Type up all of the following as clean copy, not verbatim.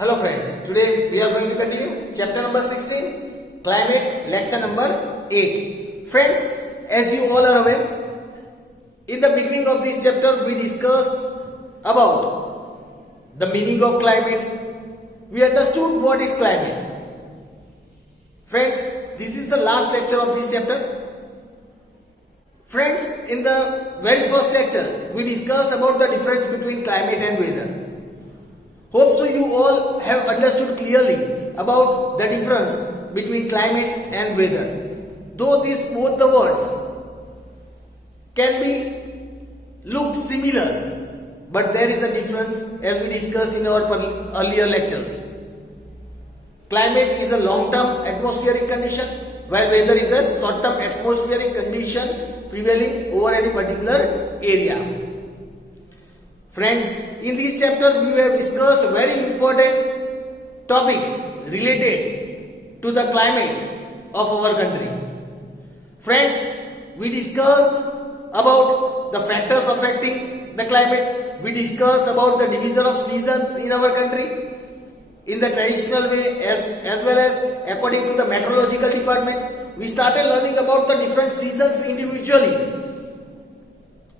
Hello friends, today we are going to continue chapter number 16, climate, lecture number 8. Friends, as you all are aware, in the beginning of this chapter we discussed about the meaning of climate. We understood what is climate. Friends, this is the last lecture of this chapter. Friends, in the very first lecture we discussed about the difference between climate and weather. Hope so you all have understood clearly about the difference between climate and weather. Though these both the words can be looked similar, but there is a difference as we discussed in our earlier lectures. Climate is a long-term atmospheric condition, while weather is a short-term atmospheric condition prevailing over any particular area. Friends, in this chapter we have discussed very important topics related to the climate of our country. Friends, we discussed about the factors affecting the climate. We discussed about the division of seasons in our country in the traditional way as well as according to the meteorological department. We started learning about the different seasons individually.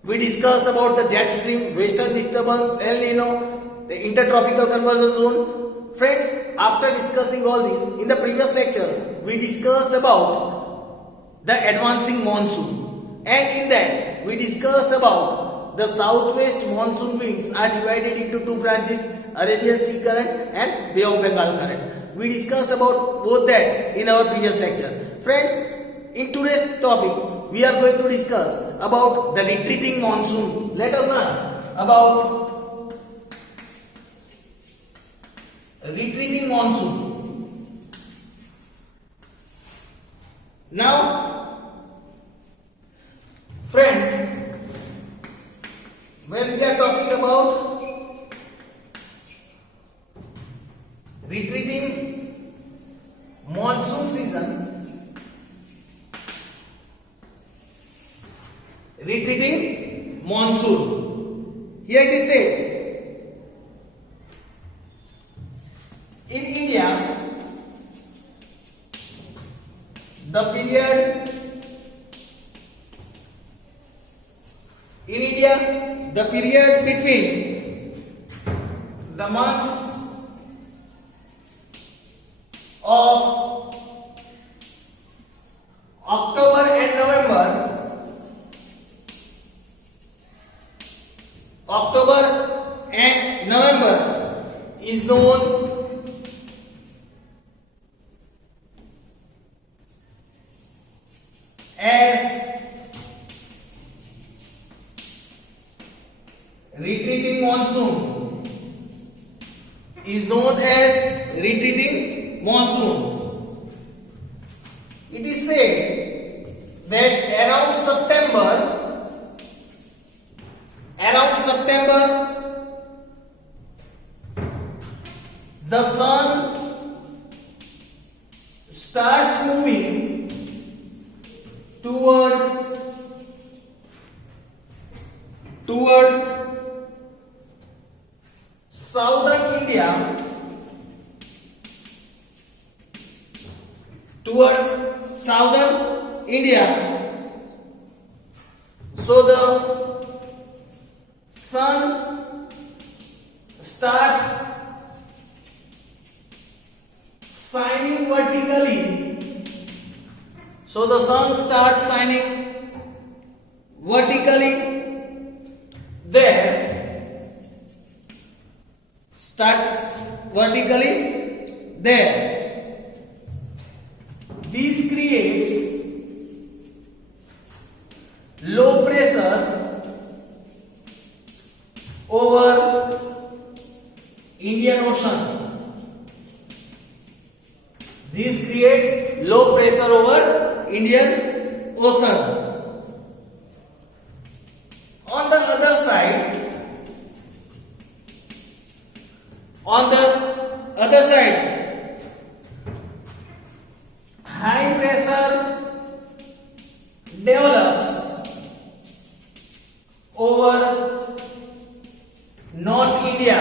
We discussed about the jet stream, western disturbance, El Nino, the intertropical convergence zone. Friends, after discussing all this, in the previous lecture, we discussed about the advancing monsoon. And in that, we discussed about the southwest monsoon winds are divided into two branches, Arabian Sea current and Bay of Bengal current. We discussed about both that in our previous lecture. Friends, in today's topic, we are going to discuss about the retreating monsoon. Let us learn about retreating monsoon. Now, friends, when we are talking about retreating monsoon season, retreating monsoon. Here it is said, in India, the period between the months of October and November, is known as retreating monsoon. It is said that around September the sun starts moving towards southern India, so the sun starts shining vertically there. This creates low pressure over Indian Ocean. On the other side, high pressure develops over North India.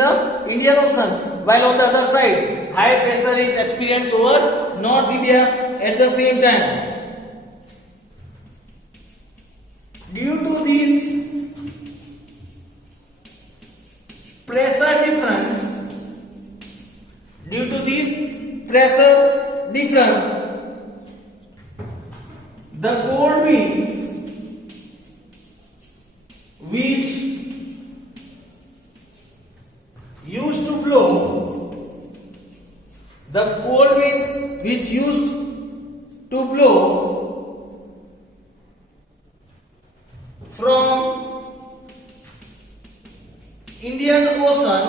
the Indian Ocean, while on the other side, high pressure is experienced over North India at the same time. Due to this pressure difference, the cold winds which used to blow, from Indian Ocean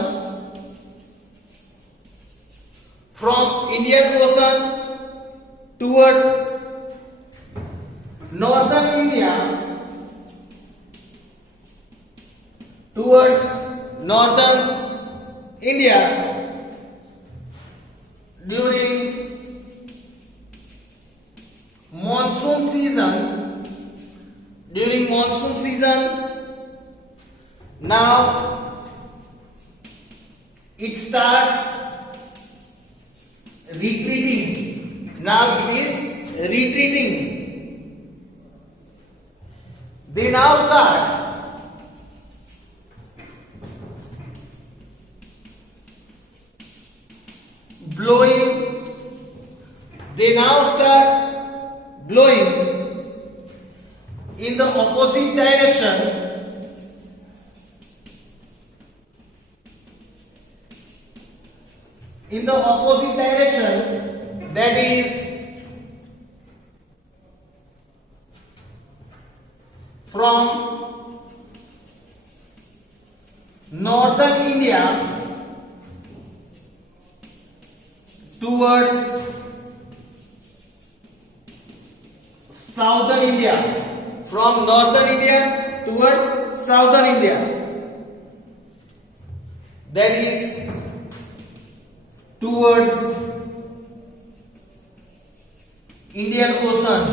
towards northern India during monsoon season. Now it starts retreating. They now start blowing in the opposite direction. That is from northern India towards southern India. That is towards Indian Ocean.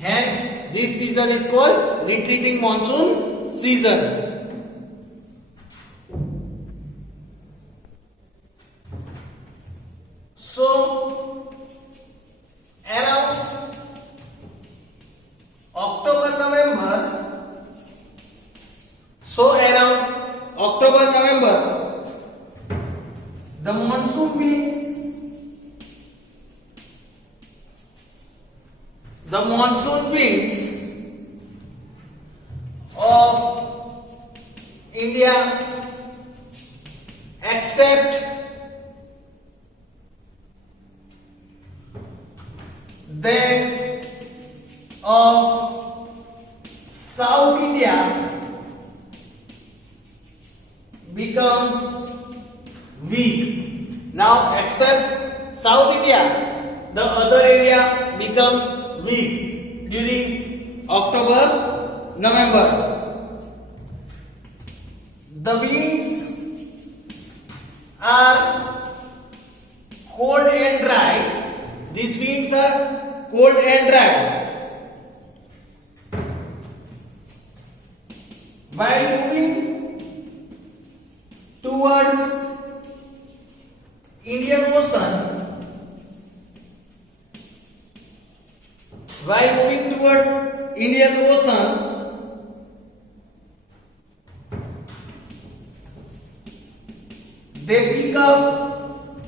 Hence, this season is called retreating monsoon season. So, around October-November, the monsoon winds of India except that of South India becomes weak. Now, except South India, the other area becomes weak during October, November. The winds are cold and dry. These winds are cold and dry. While moving towards Indian Ocean, they pick up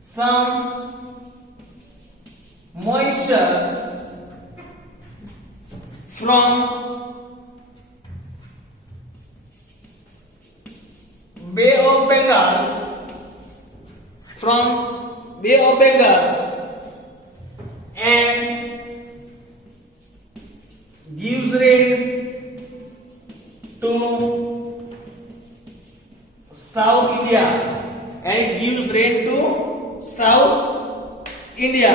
some moisture from Bay of Bengal, and gives rain to South India, South India.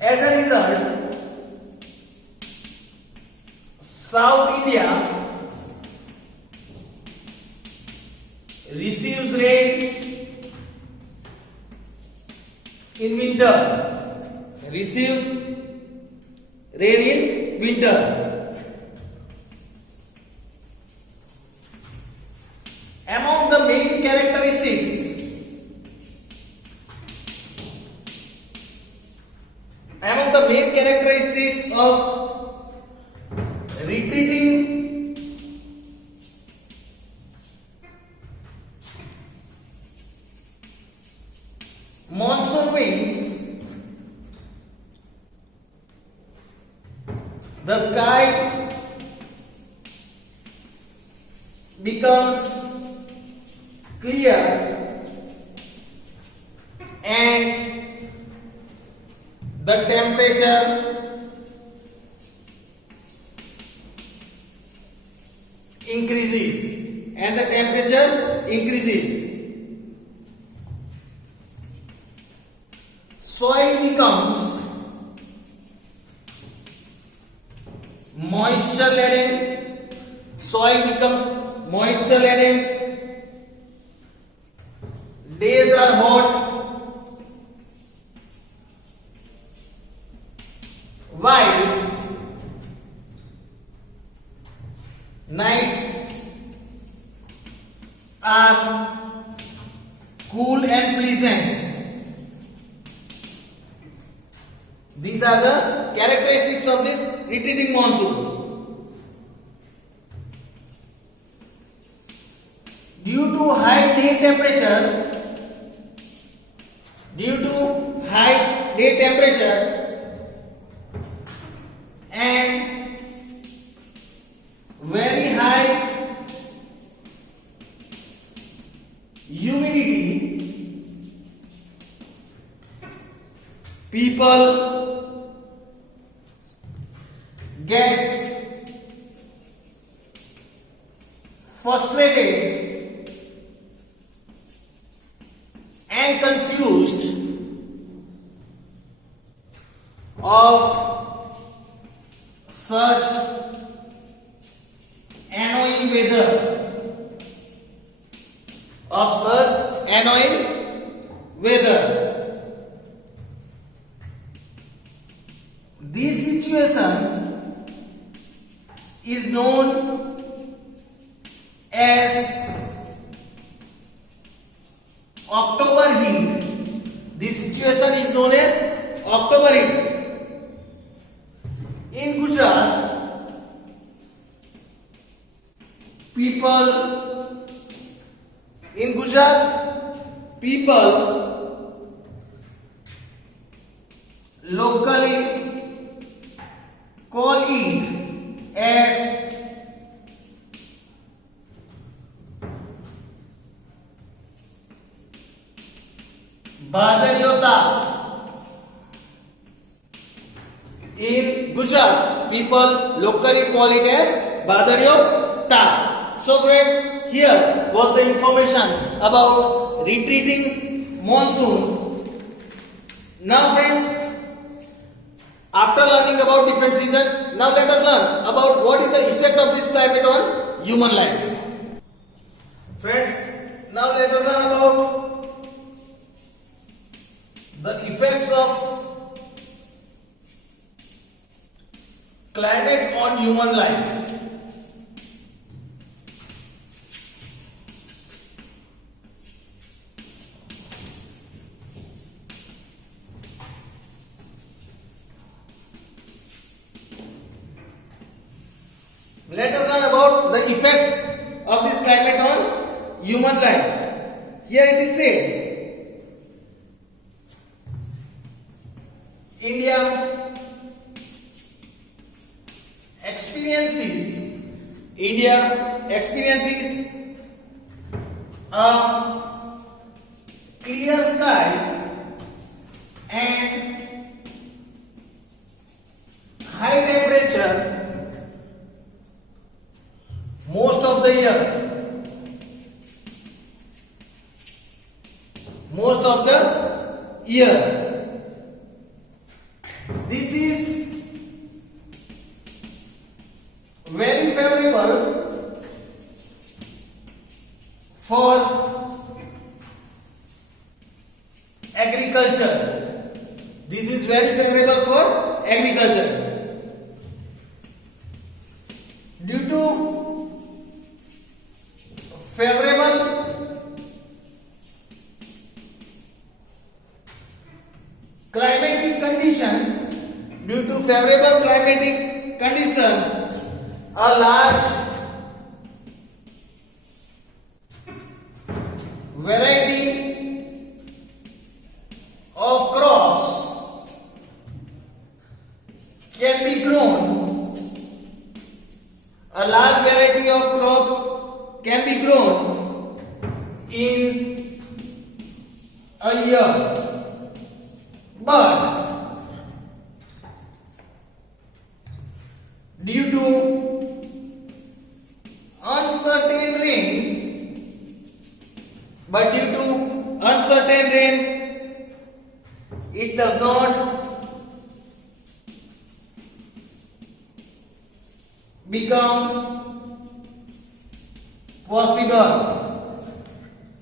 As a result, South India receives rain in winter. Receives rain in winter. Among the main characteristics of retreating monsoon winds, the sky becomes clear and the temperature increases. Soil becomes moisture laden. Days are hot while nights are cool and pleasant. These are the characteristics of this retreating monsoon. Due to high day temperature and very high humidity, people gets frustrated and confused of such annoying weather. This situation is known as October heat. In Gujarat, people locally call it as Badaryota. In Gujarat, people locally call it as Badaryota. So friends, here was the information about retreating monsoon. Now friends, after learning about different seasons, now let us learn about what is the effect of this climate on human life. Friends, now let us learn about the effects of climate on human life. Let us learn about the effects of this climate on human life. Here it is said, India experiences a clear sky and high temperature most of the year. of the year. This is very favorable for agriculture. This is very favorable for agriculture. Due to favorable climatic condition, a large variety of crops can be grown. A large variety of crops can be grown in a year, but due to uncertain rain, it does not become possible.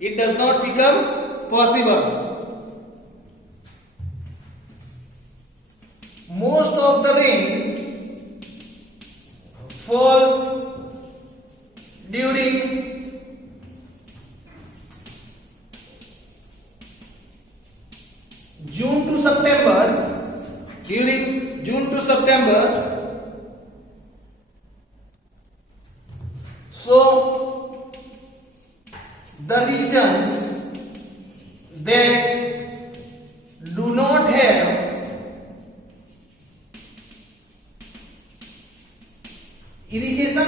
It does not become possible. Most of the rain falls during June to September. So the regions that do not have irrigation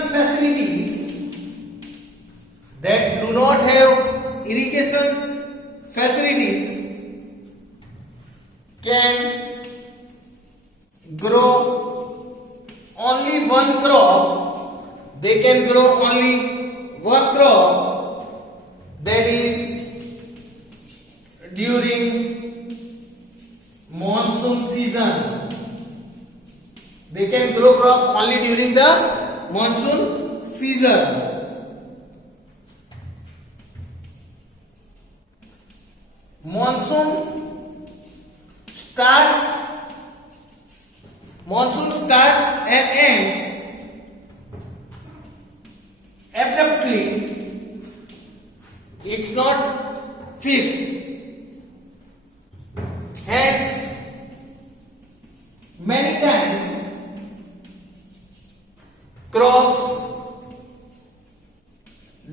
facilities can grow only one crop. They can grow only one crop, that is during monsoon season. They can grow crop only during the monsoon season. Monsoon starts and ends abruptly. It's not fixed. Hence, many times crops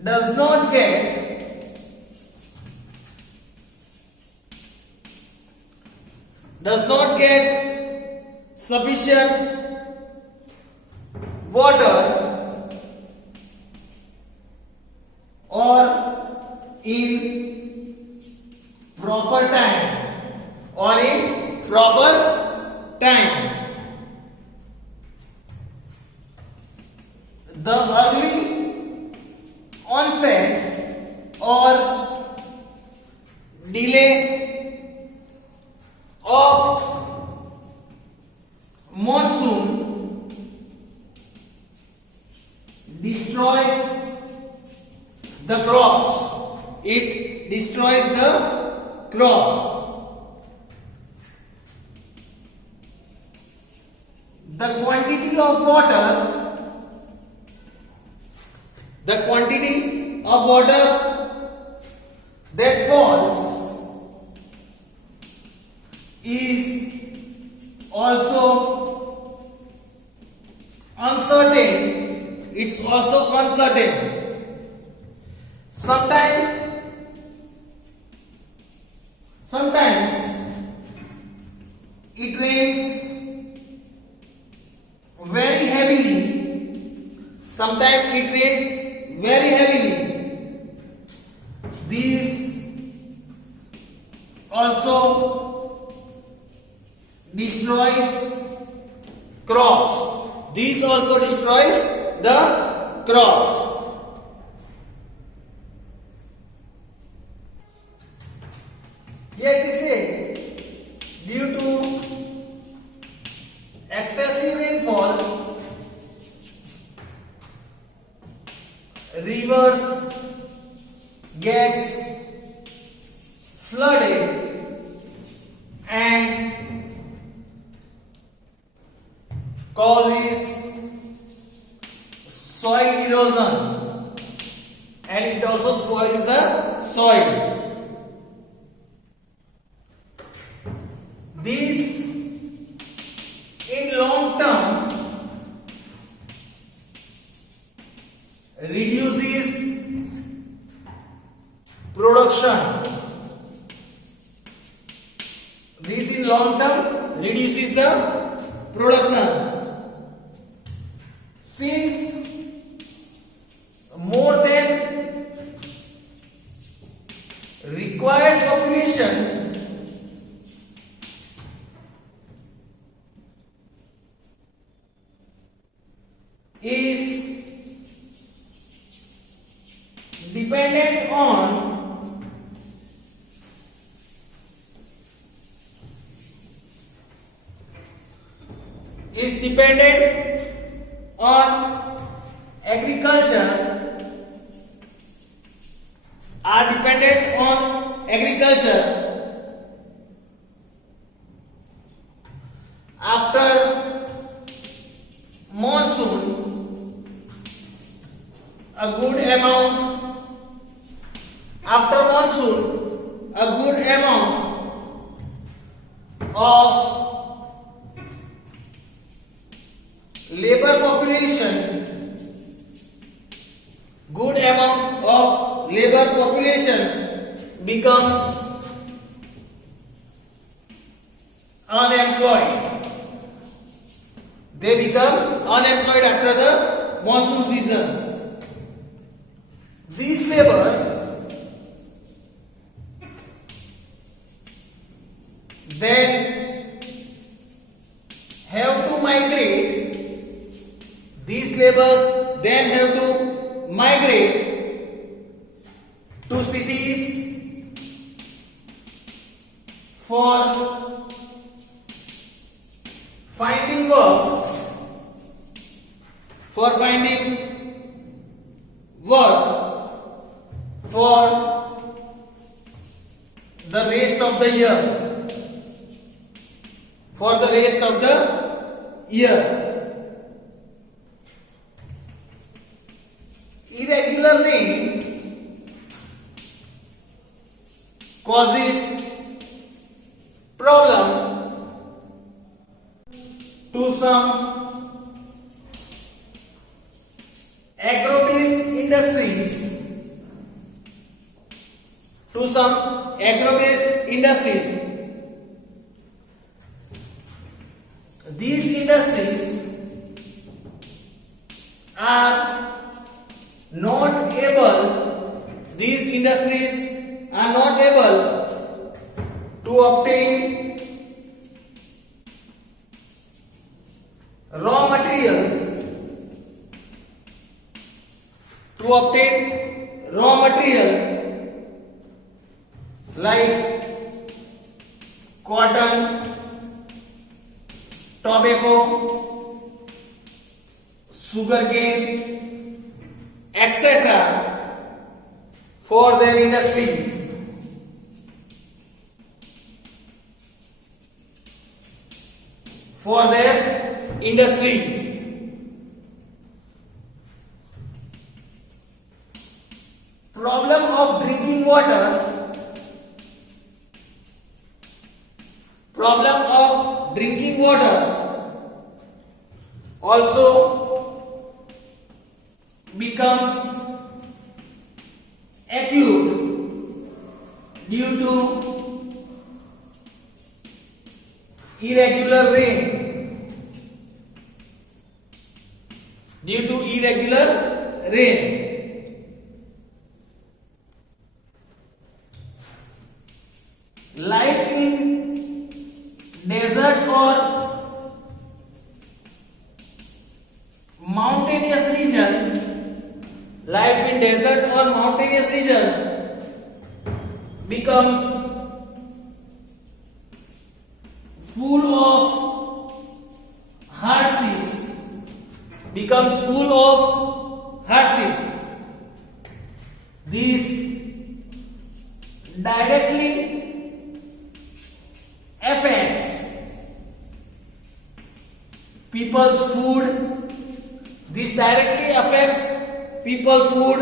does not get sufficient water or in proper time. The early onset or delay of monsoon destroys the crops. It destroys the crops. The quantity of water that falls is also uncertain. It's also uncertain. Sometimes it rains very heavily. These also destroys crops. These also destroys the crops. Here it is said, due to excessive rainfall, rivers gets flooded and causes soil erosion, and it also spoils the soil. This in long term reduces production. This in long term reduces the production. Since more than required population is dependent on agriculture, are dependent on agriculture. After monsoon, a good amount of labor population becomes unemployed. They become unemployed after the monsoon season. These laborers then have to migrate. These laborers then have to migrate to cities for finding works, for the rest of the year. Irregular rain causes problem to some agro-based industries. These industries are not able to obtain raw materials like cotton, tobacco, sugarcane, etc. for their industries. Problem of drinking water. Also becomes acute due to irregular rain. Life in desert or mountainous region becomes full of hardships, becomes full of hardships. This directly affects people's food. This directly affects people's food,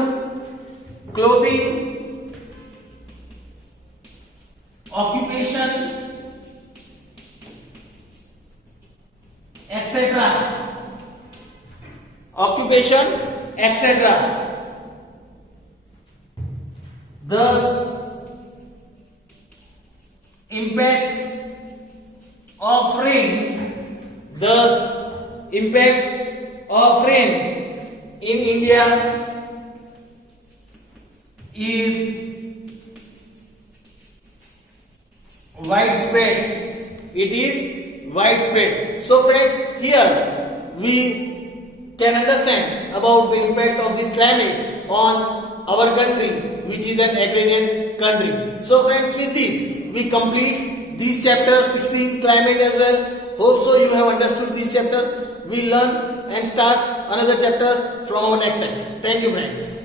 clothing, occupation, etc. Occupation, etc. Thus, impact of rain in India is widespread. It is widespread. So friends, here we can understand about the impact of this climate on our country, which is an agrarian country. So friends, with this we complete this chapter 16 climate as well. Hope so you have understood this chapter. We learn and start another chapter from our next section. Thank you friends.